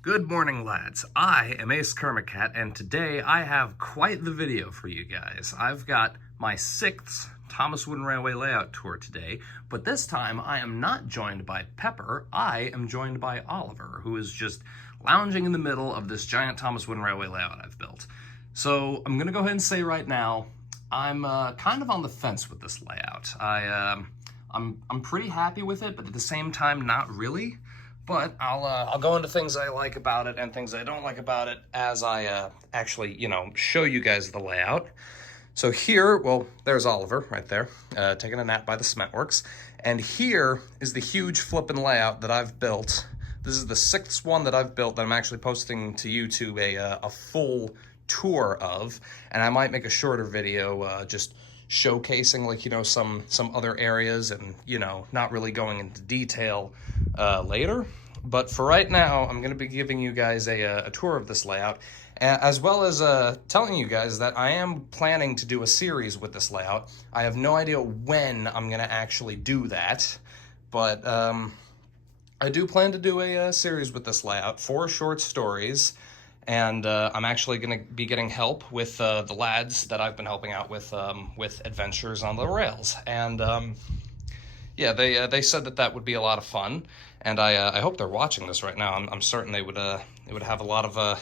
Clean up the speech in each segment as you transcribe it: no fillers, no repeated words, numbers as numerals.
Good morning, lads. I am Ace Kermitcat, and today I have quite the video for you guys. I've got my 6th Thomas Wooden Railway layout tour today, but this time I am not joined by Pepper. I am joined by Oliver, who is just lounging in the middle of this giant Thomas Wooden Railway layout I've built. So I'm gonna go ahead and say right now, I'm kind of on the fence with this layout. I'm pretty happy with it, but at the same time, not really. But I'll go into things I like about it and things I don't like about it as I actually, show you guys the layout. So here, well, there's Oliver right there, taking a nap by the cement works. And here is the huge flippin' layout that I've built. This is the 6th one that I've built that I'm actually posting to YouTube a full tour of. And I might make a shorter video just showcasing some other areas and not really going into detail later. But for right now, I'm going to be giving you guys a tour of this layout, as well as telling you guys that I am planning to do a series with this layout. I have no idea when I'm going to actually do that, but I do plan to do a series with this layout, 4 short stories. And I'm actually going to be getting help with the lads that I've been helping out with adventures on the rails. And yeah, they said that would be a lot of fun. And I hope they're watching this right now. I'm certain they would have a lot of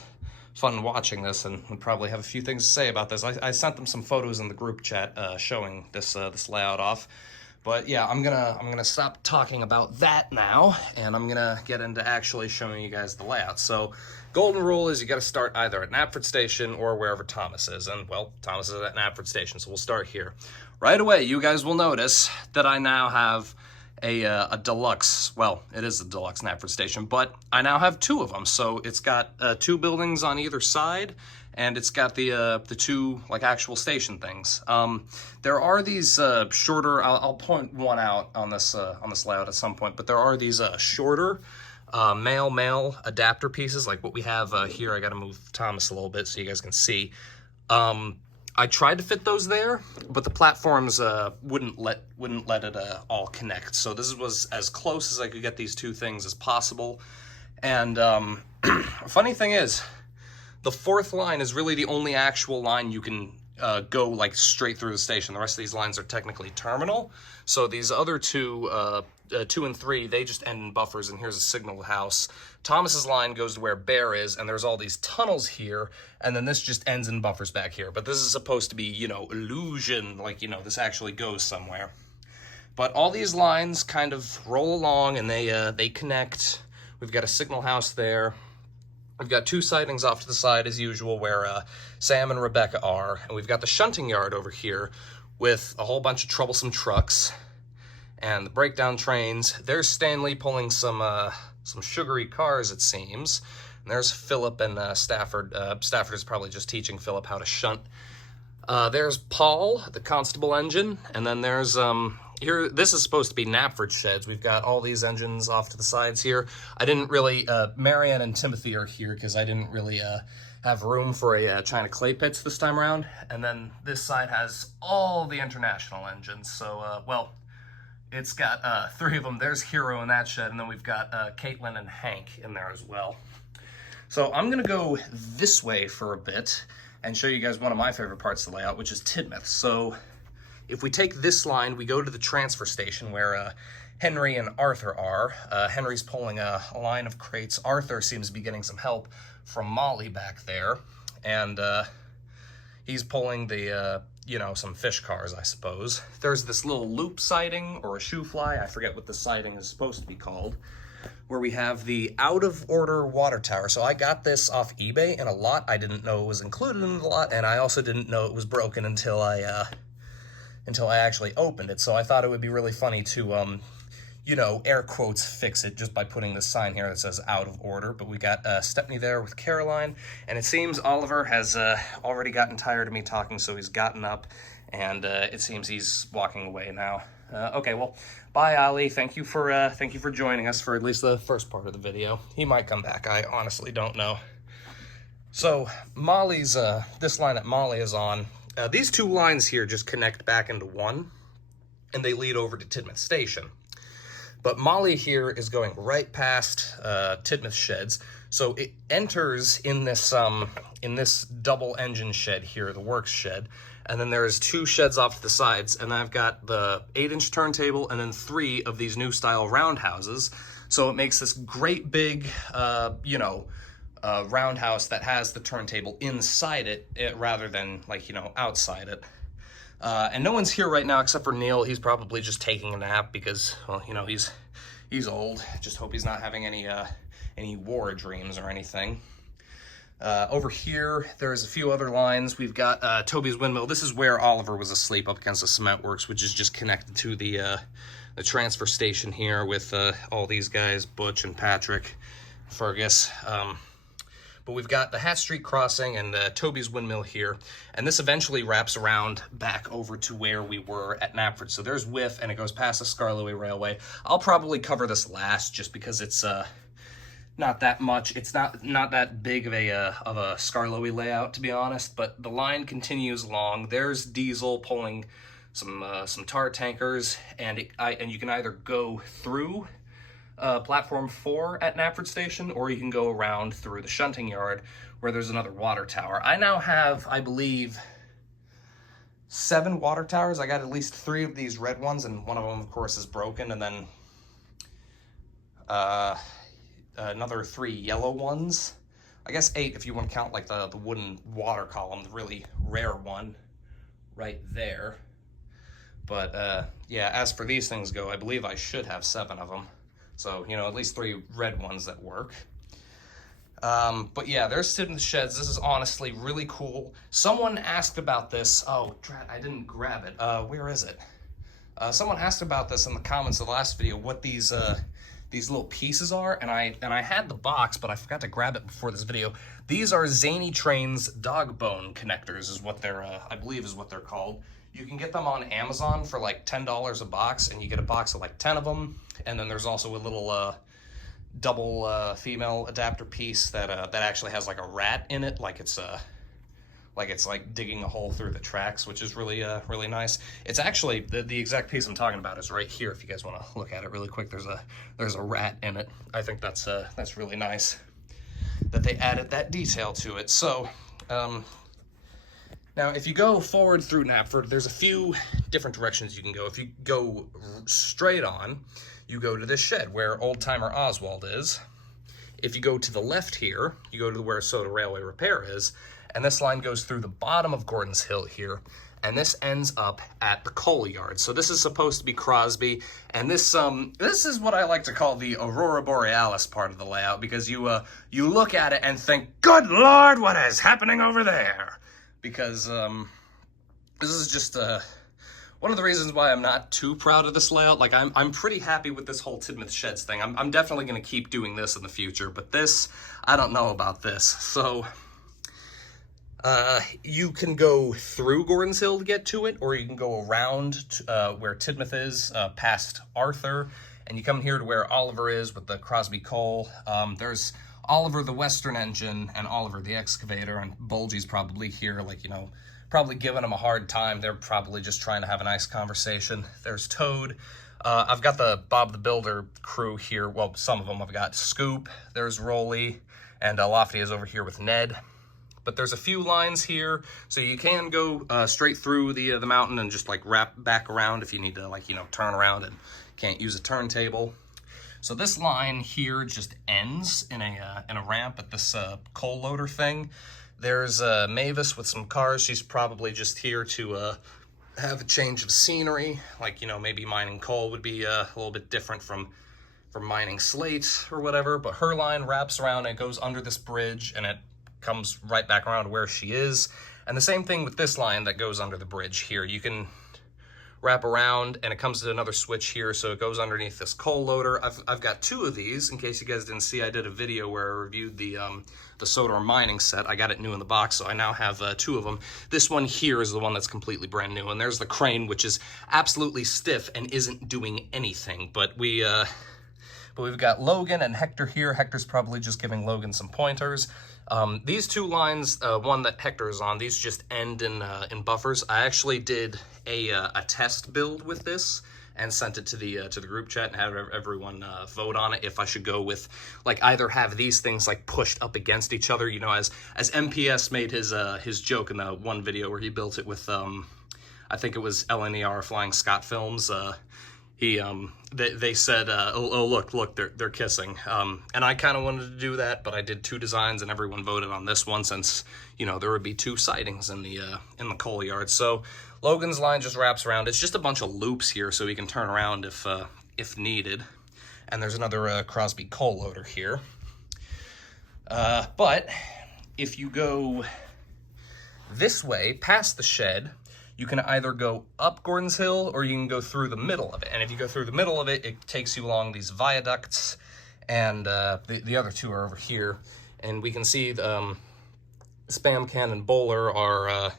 fun watching this and would probably have a few things to say about this. I sent them some photos in the group chat showing this layout off. But yeah, I'm gonna stop talking about that now, and I'm gonna get into actually showing you guys the layout. So, golden rule is you gotta start either at Knapford Station or wherever Thomas is, and well, Thomas is at Knapford Station, so we'll start here. Right away, you guys will notice that I now have a deluxe. Well, it is a deluxe Knapford Station, but I now have 2 of them. So it's got 2 buildings on either side, and it's got the 2 actual station things. There are these shorter. I'll point one out on this layout at some point, but there are these shorter male adapter pieces like what we have here. I got to move Thomas a little bit so you guys can see. I tried to fit those there, but the platforms wouldn't let it all connect. So this was as close as I could get these 2 things as possible. And funny thing is, the 4th line is really the only actual line you can go straight through the station. The rest of these lines are technically terminal. So these other 2 and 3, they just end in buffers, and here's a signal house. Thomas's line goes to where Bear is, and there's all these tunnels here, and then this just ends in buffers back here. But this is supposed to be, illusion, this actually goes somewhere. But all these lines kind of roll along, and they connect. We've got a signal house there. We've got 2 sidings off to the side as usual where Sam and Rebecca are, and we've got the shunting yard over here with a whole bunch of troublesome trucks and the breakdown trains. There's Stanley pulling some sugary cars, it seems. And there's Philip and Stafford. Stafford is probably just teaching Philip how to shunt. There's Paul, the constable engine, and then there's here. This is supposed to be Knapford sheds. We've got all these engines off to the sides here. I didn't really. Marianne and Timothy are here because I didn't really have room for a China clay pits this time around. And then this side has all the international engines. So well. It's got 3 of them. There's Hero in that shed, and then we've got Caitlin and Hank in there as well. So I'm going to go this way for a bit and show you guys one of my favorite parts of the layout, which is Tidmouth. So if we take this line, we go to the transfer station where Henry and Arthur are. Henry's pulling a line of crates. Arthur seems to be getting some help from Molly back there, and he's pulling the some fish cars, I suppose. There's this little loop siding, or a shoe fly, I forget what the siding is supposed to be called, where we have the out-of-order water tower. So I got this off eBay in a lot. I didn't know it was included in the lot, and I also didn't know it was broken until I actually opened it. So I thought it would be really funny to, air quotes, fix it just by putting this sign here that says out of order. But we got Stepney there with Caroline, and it seems Oliver has already gotten tired of me talking, so he's gotten up, and it seems he's walking away now. Okay, well, bye, Ollie. Thank you for joining us for at least the first part of the video. He might come back. I honestly don't know. So Molly's this line that Molly is on. These 2 lines here just connect back into one, and they lead over to Tidmouth Station. But Molly here is going right past Tidmouth sheds. So it enters in this double engine shed here, the works shed. And then there's 2 sheds off to the sides. And I've got the 8-inch turntable and then 3 of these new style roundhouses. So it makes this great big, roundhouse that has the turntable inside it rather than outside it. And no one's here right now except for Neil. He's probably just taking a nap because, well, he's old. Just hope he's not having any war dreams or anything. Over here, there's a few other lines. We've got Toby's Windmill. This is where Oliver was asleep up against the cement works, which is just connected to the transfer station here with all these guys, Butch and Patrick, Fergus. But we've got the Hat Street crossing and Toby's Windmill here. And this eventually wraps around back over to where we were at Knapford. So there's Whiff, and it goes past the Scarloway Railway. I'll probably cover this last just because it's not that much. It's not that big of a Scarloway layout, to be honest, but the line continues along. There's Diesel pulling some tar tankers, and you can either go through platform 4 at Knapford Station, or you can go around through the shunting yard where there's another water tower. I now have, I believe, 7 water towers. I got at least 3 of these red ones, and one of them, of course, is broken, and then another 3 yellow ones. I guess 8 if you want to count like the wooden water column, the really rare one right there. But yeah, as for these things go, I believe I should have 7 of them. So, at least 3 red ones that work. But yeah, there's Tidmouth sheds. This is honestly really cool. Someone asked about this. Oh, drat, I didn't grab it. Where is it? Someone asked about this in the comments of the last video, what these little pieces are, and I had the box, but I forgot to grab it before this video. These are Zany Trains dog bone connectors, is what they're, I believe is what they're called. You can get them on Amazon for like $10 a box, and you get a box of like 10 of them. And then there's also a little double female adapter piece that actually has like a rat in it, like it's digging a hole through the tracks, which is really really nice. It's actually the exact piece I'm talking about is right here. If you guys want to look at it really quick, there's a rat in it. I think that's really nice that they added that detail to it. So now if you go forward through Knapford, there's a few different directions you can go. If you go straight on, you go to this shed where old-timer Oswald is. If you go to the left here, you go to where Soda Railway Repair is, and this line goes through the bottom of Gordon's Hill here, and this ends up at the coal yard. So this is supposed to be Crosby, and this is what I like to call the Aurora Borealis part of the layout, because you look at it and think, good Lord, what is happening over there? Because this is just one of the reasons why I'm not too proud of this layout. Like, I'm pretty happy with this whole Tidmouth sheds thing. I'm definitely going to keep doing this in the future, but this, I don't know about this. So you can go through Gordon's Hill to get to it, or you can go around where Tidmouth is, past Arthur, and you come here to where Oliver is with the Crosby coal. There's Oliver the Western engine and Oliver the excavator, and Bulgy's probably here, like, probably giving him a hard time. They're probably just trying to have a nice conversation. There's Toad. I've got the Bob the Builder crew here. Well, some of them. I've got Scoop. There's Rolly, and Lofty is over here with Ned. But there's a few lines here, so you can go straight through the mountain and just like wrap back around if you need to, like, turn around and can't use a turntable. So this line here just ends in a ramp at this coal loader thing. There's Mavis with some cars. She's probably just here to have a change of scenery. Like, maybe mining coal would be a little bit different from mining slate or whatever. But her line wraps around and it goes under this bridge, and it comes right back around to where she is. And the same thing with this line that goes under the bridge here. You can wrap around and it comes to another switch here, so it goes underneath this coal loader. I've got 2 of these. In case you guys didn't see, I did a video where I reviewed the Sodor mining set. I got it new in the box, so I now have 2 of them. This one here is the one that's completely brand new, and there's the crane, which is absolutely stiff and isn't doing anything. But we've got Logan and Hector here. Hector's probably just giving Logan some pointers. These 2 lines, one that Hector is on, these just end in buffers. I actually did a test build with this, and sent it to the group chat and had everyone vote on it if I should go with like either have these things like pushed up against each other, you know, as MPS made his joke in the one video where he built it with I think it was LNER Flying Scott Films. They said, oh look, they're kissing. And I kind of wanted to do that, but I did 2 designs and everyone voted on this one since, you know, there would be 2 sightings in the coal yard. So Logan's line just wraps around. It's just a bunch of loops here so he can turn around if needed. And there's another Crosby coal loader here. But if you go this way past the shed, you can either go up Gordon's Hill or you can go through the middle of it. And if you go through the middle of it, it takes you along these viaducts, and the other 2 are over here. And we can see the Spam Can and Bowler are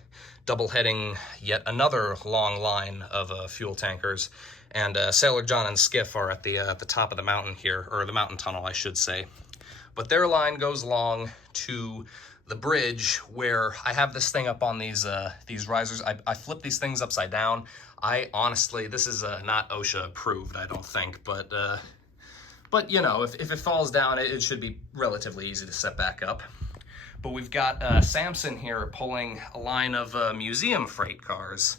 double heading yet another long line of fuel tankers. And Sailor John and Skiff are at the top of the mountain here, or the mountain tunnel, I should say. But their line goes along to the bridge where I have this thing up on these risers. I flip these things upside down. I honestly, this is not OSHA approved, I don't think, but you know, if it falls down, it should be relatively easy to set back up. But we've got Samson here pulling a line of museum freight cars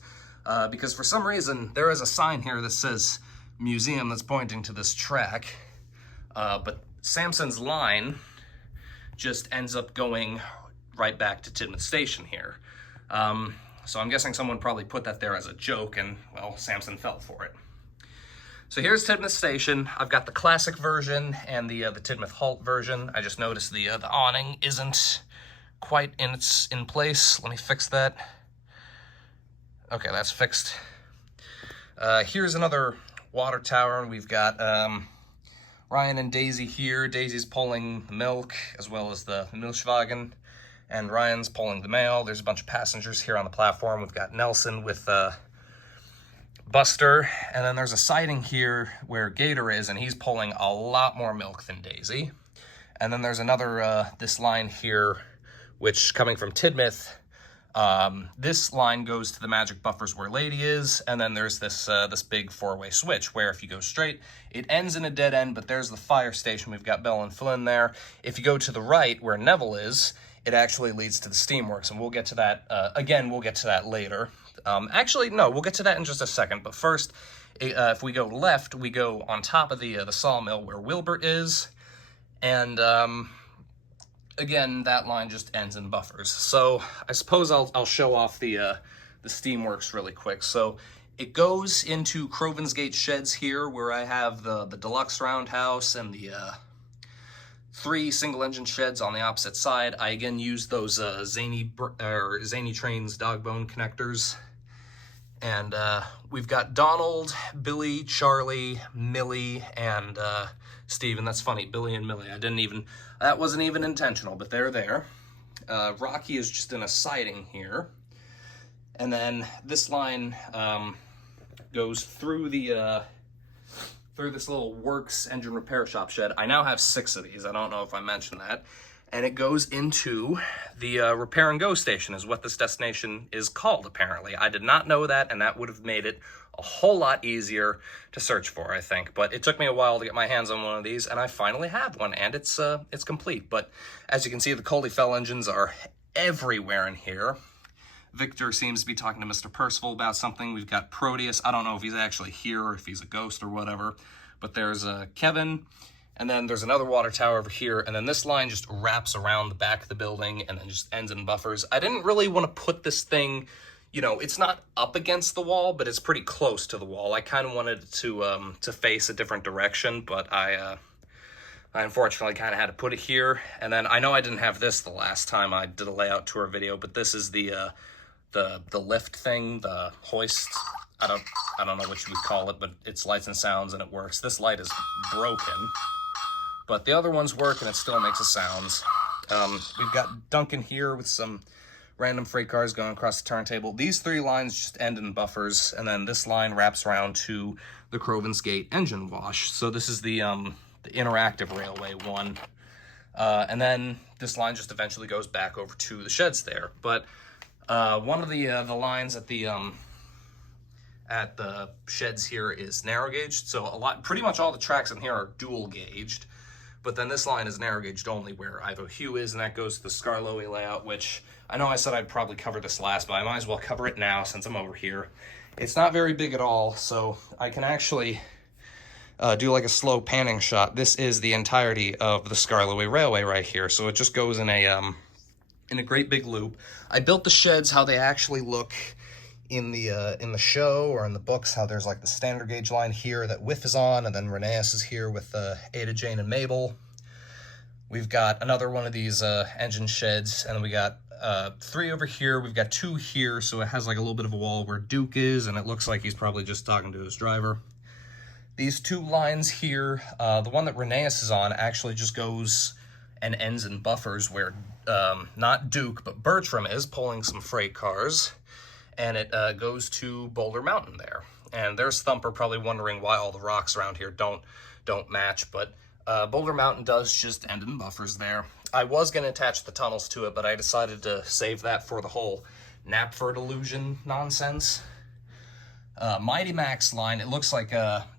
because for some reason there is a sign here that says museum that's pointing to this track, but Samson's line just ends up going right back to Tidmouth Station here. So I'm guessing someone probably put that there as a joke and, well, Samson fell for it. So here's Tidmouth Station. I've got the classic version and the Tidmouth Halt version. I just noticed the awning isn't quite in place. Let me fix that. Okay, that's fixed. Here's another water tower, and we've got Ryan and Daisy here. Daisy's pulling the milk as well as the Milchwagen, and Ryan's pulling the mail. There's a bunch of passengers here on the platform. We've got Nelson with Buster, and then there's a siding here where Gator is, and he's pulling a lot more milk than Daisy. And then there's another, this line here, which coming from Tidmouth, this line goes to the magic buffers where Lady is, and then there's this this big 4-way switch where if you go straight, it ends in a dead end, but there's the fire station. We've got Bell and Flynn there. If you go to the right where Neville is, it actually leads to the Steamworks, and we'll get to that, again, we'll get to that later. Actually, no, we'll get to that in just a second, but first, if we go left, we go on top of the sawmill where Wilbert is, and again, that line just ends in buffers. So I suppose I'll show off the Steamworks really quick. So it goes into Crovan's Gate sheds here, where I have the deluxe roundhouse and the 3 single-engine sheds on the opposite side. I again use those Zany Trains dog bone connectors. And we've got Donald, Billy, Charlie, Millie, and Steven. That's funny, Billy and Millie. That wasn't even intentional, but they're there. Rocky is just in a siding here. And then this line goes through through this little works engine repair shop shed. I now have 6 of these. I don't know if I mentioned that. And it goes into the repair and go station is what this destination is called, apparently. I did not know that, and that would have made it a whole lot easier to search for, I think. But it took me a while to get my hands on one of these, and I finally have one, and it's complete. But as you can see, the Coldy-Fell engines are everywhere in here. Victor seems to be talking to Mr. Percival about something. We've got Proteus. I don't know if he's actually here or if he's a ghost or whatever. But there's Kevin. And then there's another water tower over here, and then this line just wraps around the back of the building and then just ends in buffers. I didn't really want to put this thing, you know, it's not up against the wall, but it's pretty close to the wall. I kind of wanted it to face a different direction, but I unfortunately kind of had to put it here. And then I know I didn't have this the last time I did a layout tour video, but this is the lift thing, the hoist. I don't know what you would call it, but it's lights and sounds and it works. This light is broken, but the other ones work and it still makes the sounds. We've got Duncan here with some random freight cars going across the turntable. These 3 lines just end in buffers, and then this line wraps around to the Crovan's Gate engine wash. So this is the interactive railway one. And then this line just eventually goes back over to the sheds there. But one of the lines at the at the sheds here is narrow gauged. So pretty much all the tracks in here are dual gauged. But then this line is narrow gauged only, where Ivo Hugh is, and that goes to the Scarlowe layout, which I know I said I'd probably cover this last, but I might as well cover it now since I'm over here. It's not very big at all, so I can actually do like a slow panning shot. This is the entirety of the Scarlowe Railway right here, so it just goes in a great big loop. I built the sheds how they actually look in the show or in the books, how there's like the standard gauge line here that Whiff is on, and then Rheneas is here with Ada, Jane, and Mabel. We've got another one of these engine sheds, and then we got 3 over here. We've got 2 here, so it has like a little bit of a wall where Duke is, and it looks like he's probably just talking to his driver. These 2 lines here, the one that Rheneas is on actually just goes and ends in buffers where not Duke, but Bertram is pulling some freight cars. And it goes to Boulder Mountain there. And there's Thumper probably wondering why all the rocks around here don't match, but Boulder Mountain does just end in buffers there. I was going to attach the tunnels to it, but I decided to save that for the whole Knapford illusion nonsense. Mighty Mac's line, it looks like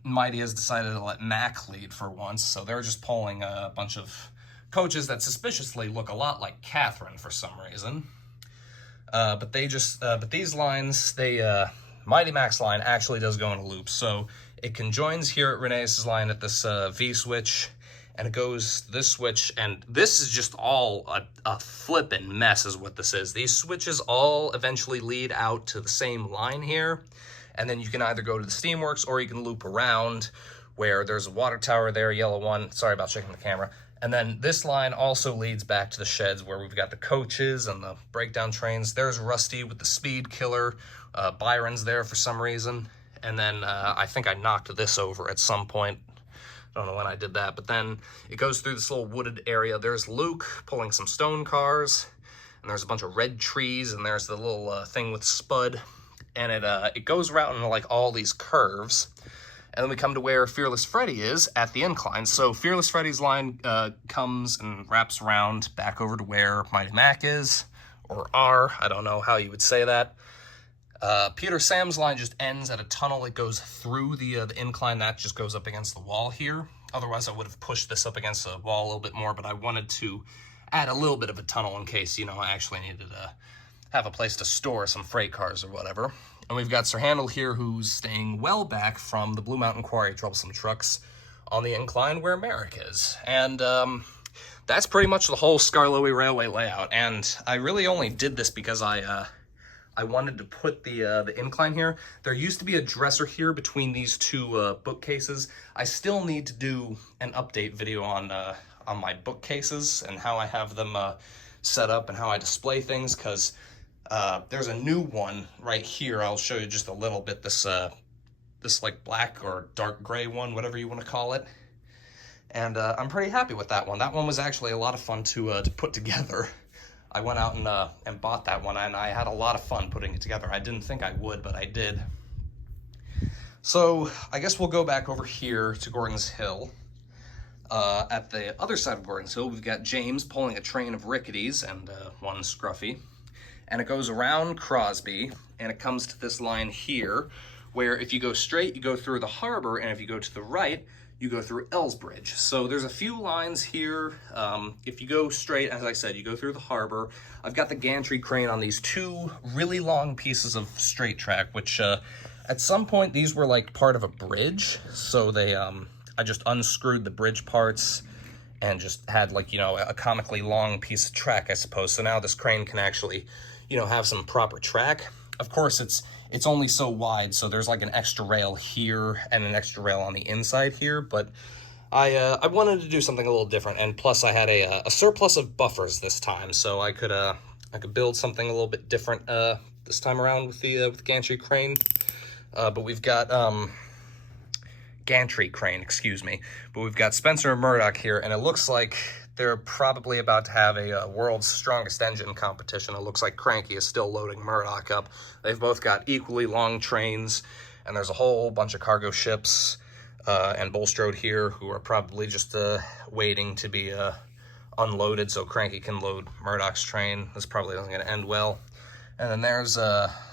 Mighty has decided to let Mac lead for once, so they're just pulling a bunch of coaches that suspiciously look a lot like Catherine for some reason. But these lines, Mighty Mac's line actually does go in a loop. So it conjoins here at Rheneas' line at this V switch, and it goes this switch, and this is just all a flippin' mess is what this is. These switches all eventually lead out to the same line here, and then you can either go to the Steamworks or you can loop around where there's a water tower there, yellow one. Sorry about shaking the camera. And then this line also leads back to the sheds where we've got the coaches and the breakdown trains. There's Rusty with the speed killer. Byron's there for some reason. And then I think I knocked this over at some point. Don't know when I did that. But then it goes through this little wooded area. There's Luke pulling some stone cars. And there's a bunch of red trees. And there's the little thing with Spud. And it goes around in like all these curves. And then we come to where Fearless Freddy is at the incline. So Fearless Freddy's line comes and wraps around back over to where Mighty Mac is, or R, I don't know how you would say that. Peter Sam's line just ends at a tunnel. It goes through the incline. That just goes up against the wall here. Otherwise, I would have pushed this up against the wall a little bit more, but I wanted to add a little bit of a tunnel in case, I actually needed to have a place to store some freight cars or whatever. And we've got Sir Handel here, who's staying well back from the Blue Mountain Quarry Troublesome Trucks on the incline where Merrick is. And that's pretty much the whole Scarlowe Railway layout. And I really only did this because I wanted to put the incline here. There used to be a dresser here between these 2 bookcases. I still need to do an update video on my bookcases and how I have them set up and how I display things, because there's a new one right here. I'll show you just a little bit. This like black or dark gray one, whatever you want to call it. And I'm pretty happy with that one. That one was actually a lot of fun to put together. I went out and bought that one, and I had a lot of fun putting it together. I didn't think I would, but I did. So I guess we'll go back over here to Gordon's Hill. At the other side of Gordon's Hill, we've got James pulling a train of ricketies and one Scruffy. And it goes around Crosby, and it comes to this line here, where if you go straight, you go through the harbor, and if you go to the right, you go through Elsbridge. So there's a few lines here. If you go straight, as I said, you go through the harbor. I've got the gantry crane on these 2 really long pieces of straight track, which at some point, these were like part of a bridge. So they, I just unscrewed the bridge parts and just had like, a comically long piece of track, I suppose. So now this crane can actually, have some proper track. Of course, it's only so wide, so there's like an extra rail here and an extra rail on the inside here, but I wanted to do something a little different, and plus I had a surplus of buffers this time, so I could build something a little bit different this time around with the gantry crane. But we've got gantry crane, excuse me. But we've got Spencer and Murdoch here, and it looks like they're probably about to have a world's strongest engine competition. It looks like Cranky is still loading Murdoch up. They've both got equally long trains, and there's a whole bunch of cargo ships and Bulstrode here who are probably just waiting to be unloaded so Cranky can load Murdoch's train. This probably isn't going to end well. And then there's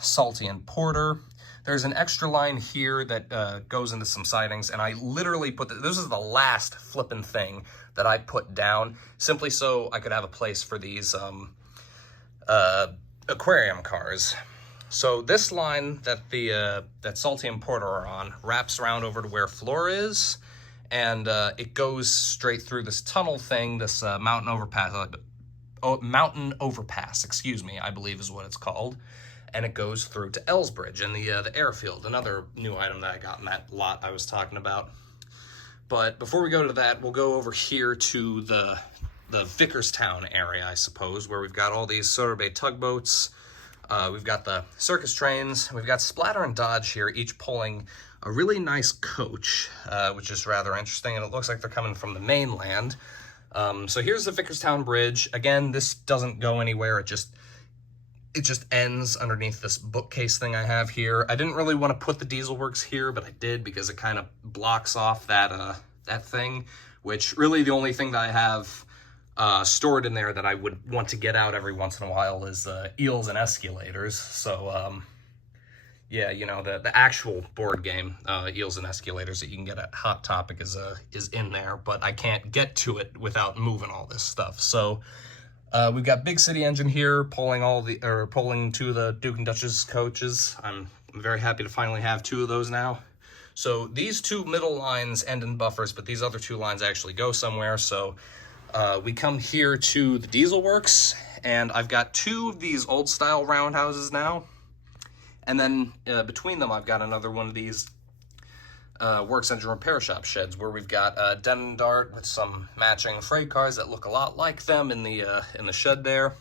Salty and Porter. There's an extra line here that goes into some sidings, and I literally put this is the last flippin' thing that I put down, simply so I could have a place for these aquarium cars. So this line that that Salty and Porter are on wraps around over to where Floor is, and it goes straight through this tunnel thing, this mountain overpass, excuse me, I believe is what it's called, and it goes through to Elsbridge and the airfield, another new item that I got in that lot I was talking about. But before we go to that, we'll go over here to the Vicarstown area, I suppose, where we've got all these Soder Bay tugboats. We've got the circus trains. We've got Splatter and Dodge here, each pulling a really nice coach, which is rather interesting, and it looks like they're coming from the mainland. So here's the Vicarstown Bridge. Again, this doesn't go anywhere. It just ends underneath this bookcase thing I have here. I didn't really want to put the Dieselworks here, but I did because it kind of blocks off that thing, which really the only thing that I have stored in there that I would want to get out every once in a while is Eels and Escalators. So yeah, you know, the actual board game Eels and Escalators that you can get at Hot Topic is in there, but I can't get to it without moving all this stuff. So we've got Big City Engine here pulling two of the Duke and Duchess coaches. I'm very happy to finally have two of those now. So these two middle lines end in buffers, but these other two lines actually go somewhere. So we come here to the Dieselworks, and I've got two of these old style roundhouses now. And then between them, I've got another one of these Works Engine Repair Shop sheds where we've got Den and Dart with some matching freight cars that look a lot like them in the shed there.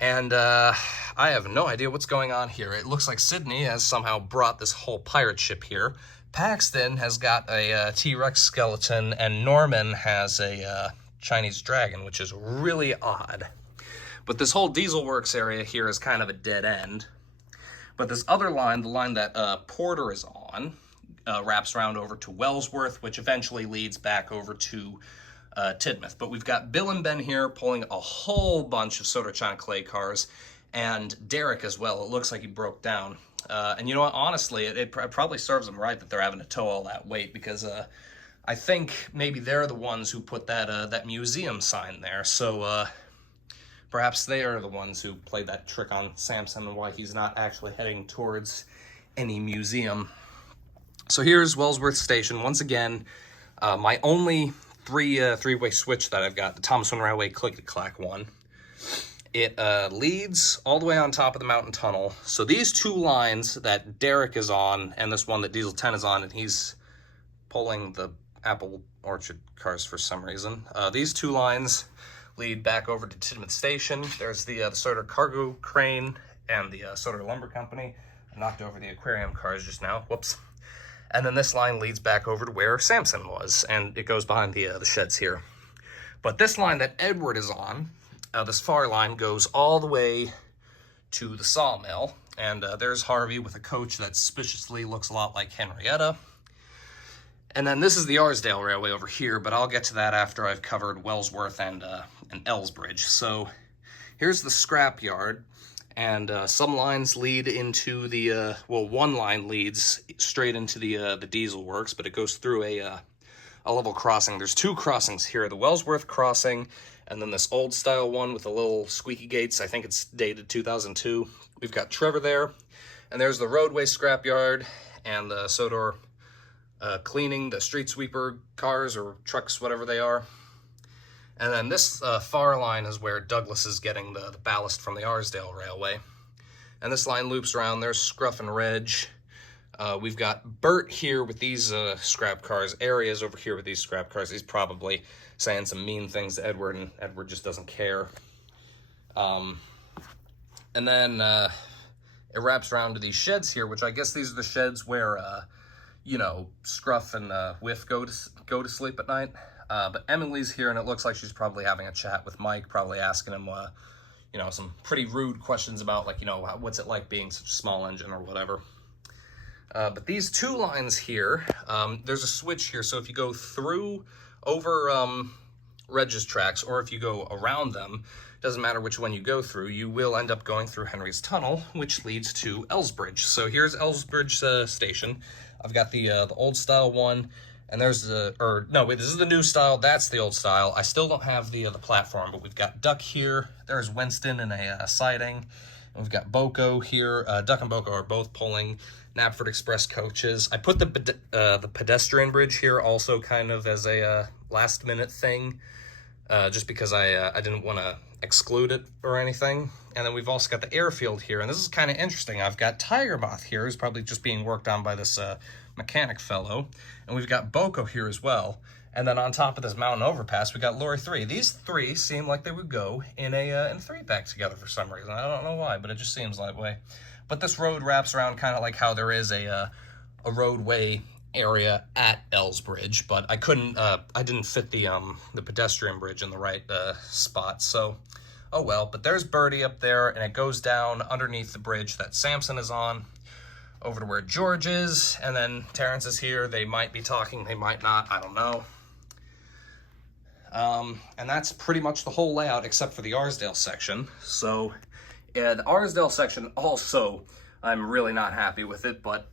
And I have no idea what's going on here. It looks like Sydney has somehow brought this whole pirate ship here. Paxton has got a T-Rex skeleton, and Norman has a Chinese dragon, which is really odd. But this whole Dieselworks area here is kind of a dead end. But this other line, the line that Porter is on, wraps around over to Wellsworth, which eventually leads back over to Tidmouth. But we've got Bill and Ben here pulling a whole bunch of Soda China clay cars, and Derek as well. It looks like he broke down. And you know what, honestly, it probably serves them right that they're having to tow all that weight, because I think maybe they're the ones who put that museum sign there. So perhaps they are the ones who played that trick on Samson and why he's not actually heading towards any museum. So here's Wellsworth Station. Once again, my only three-way switch that I've got, the Thomas Wynne Railway click-clack one. It leads all the way on top of the mountain tunnel. So these two lines that Derek is on, and this one that Diesel 10 is on, and he's pulling the Apple Orchard cars for some reason. These two lines lead back over to Tidmouth Station. There's the Soder Cargo Crane and the Soder Lumber Company. I knocked over the aquarium cars just now. Whoops. And then this line leads back over to where Samson was, and it goes behind the sheds here. But this line that Edward is on, this far line, goes all the way to the sawmill, and there's Harvey with a coach that suspiciously looks a lot like Henrietta. And then this is the Arlesdale Railway over here, but I'll get to that after I've covered Wellsworth and Elsbridge. So here's the scrapyard, and some lines lead into the, well, one line leads straight into the Dieselworks, but it goes through a level crossing. There's two crossings here, the Wellsworth crossing, and then this old style one with the little squeaky gates. I think it's dated 2002. We've got Trevor there, and there's the roadway scrapyard and the Sodor cleaning, the street sweeper cars or trucks, whatever they are. And then this far line is where Douglas is getting the ballast from the Arlesdale Railway. And this line loops around. There's Scruff and Reg. We've got Bert here with these scrap cars. Arias over here with these scrap cars. He's probably saying some mean things to Edward, and Edward just doesn't care. And then it wraps around to these sheds here, which I guess these are the sheds where, you know, Scruff and Whiff go to sleep at night. But Emily's here, and it looks like she's probably having a chat with Mike, probably asking him, you know, some pretty rude questions about, like, you know, what's it like being such a small engine or whatever. But these two lines here, there's a switch here. So if you go through over Reg's tracks, or if you go around them, doesn't matter which one you go through, you will end up going through Henry's Tunnel, which leads to Elsbridge. So here's Elsbridge Station. I've got the old style one, and there's this is the new style, that's the old style. I still don't have the platform, but we've got Duck here, there's Winston in a siding, and we've got Boko here. Duck and Boko are both pulling Knapford Express coaches. I put the pedestrian bridge here also kind of as a last minute thing, just because I didn't want to exclude it or anything. And then we've also got the airfield here, and this is kind of interesting. I've got Tiger Moth here, who's probably just being worked on by this mechanic fellow, and we've got Boko here as well. And then on top of this mountain overpass, we got Lorry 3. These three seem like they would go in a three-pack together for some reason. I don't know why, but it just seems that way. But this road wraps around kind of like how there is a roadway area at Elsbridge, but I didn't fit the pedestrian bridge in the right spot, so oh well. But there's Birdie up there, and it goes down underneath the bridge that Samson is on, over to where George is, and then Terrence is here. They might be talking, they might not, I don't know. And that's pretty much the whole layout except for the Arlesdale section. So yeah, the Arlesdale section also, I'm really not happy with it, but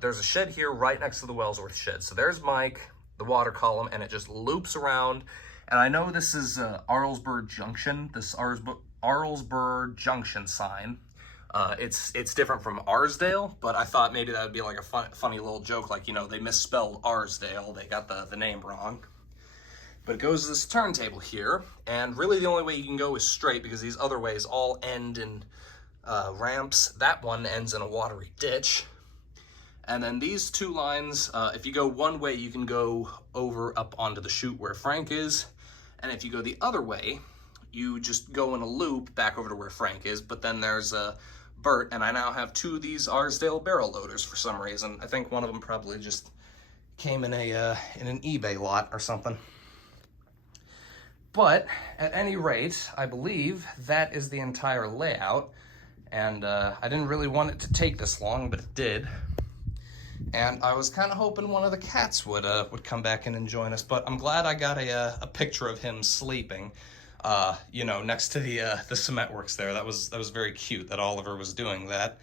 there's a shed here right next to the Wellsworth shed. So there's Mike, the water column, and it just loops around. And I know this is Arlesbridge Junction, this Arlesbridge Junction sign. It's different from Arlesdale, but I thought maybe that would be like a funny little joke, like, you know, they misspelled Arlesdale, they got the name wrong. But it goes to this turntable here, and really the only way you can go is straight, because these other ways all end in ramps. That one ends in a watery ditch. And then these two lines, if you go one way, you can go over up onto the chute where Frank is. And if you go the other way, you just go in a loop back over to where Frank is. But then there's Bert, and I now have two of these Arlesdale barrel loaders for some reason. I think one of them probably just came in an eBay lot or something. But at any rate, I believe that is the entire layout. And I didn't really want it to take this long, but it did. And I was kind of hoping one of the cats would come back in and join us, but I'm glad I got a picture of him sleeping, you know, next to the cement works there. That was very cute that Oliver was doing that.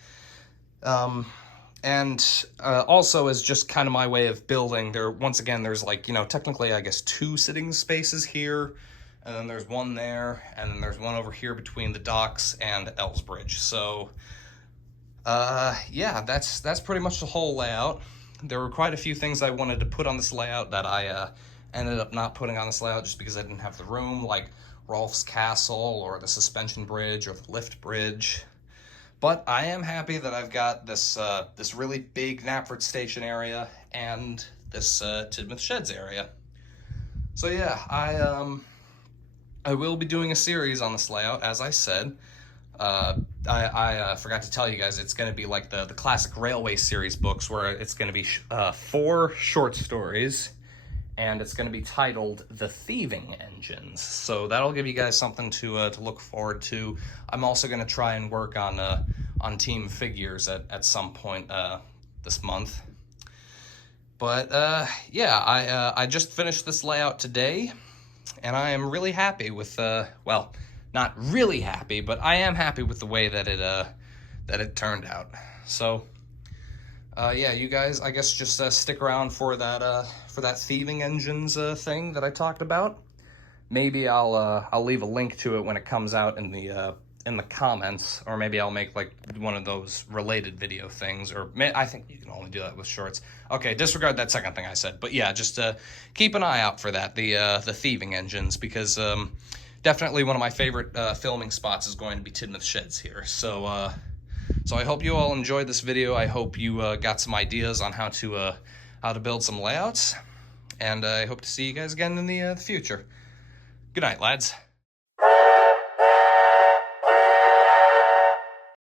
And also as just kind of my way of building, once again, there's like, you know, technically I guess 2 sitting spaces here. And then there's one there, and then there's one over here between the docks and Elsbridge. So, yeah, that's pretty much the whole layout. There were quite a few things I wanted to put on this layout that I ended up not putting on this layout just because I didn't have the room, like Rolf's Castle or the suspension bridge or the lift bridge. But I am happy that I've got this this really big Knapford station area and this Tidmouth Sheds area. So yeah, I will be doing a series on this layout, as I said. I forgot to tell you guys, it's going to be like the classic railway series books, where it's going to be 4 short stories, and it's going to be titled The Thieving Engines. So that'll give you guys something to look forward to. I'm also going to try and work on team figures at some point this month. But yeah, I just finished this layout today. And I am really happy with, well, not really happy, but I am happy with the way that it turned out. So, yeah, you guys, I guess just stick around for that thieving engines thing that I talked about. Maybe I'll leave a link to it when it comes out in the comments, or maybe I'll make like one of those related video things, or I think you can only do that with shorts. Okay, disregard that second thing I said, but yeah, just keep an eye out for that, the thieving engines, because definitely one of my favorite filming spots is going to be Tidmouth Sheds here. So I hope you all enjoyed this video. I hope you got some ideas on how to build some layouts, and I hope to see you guys again in the future. Good night, lads.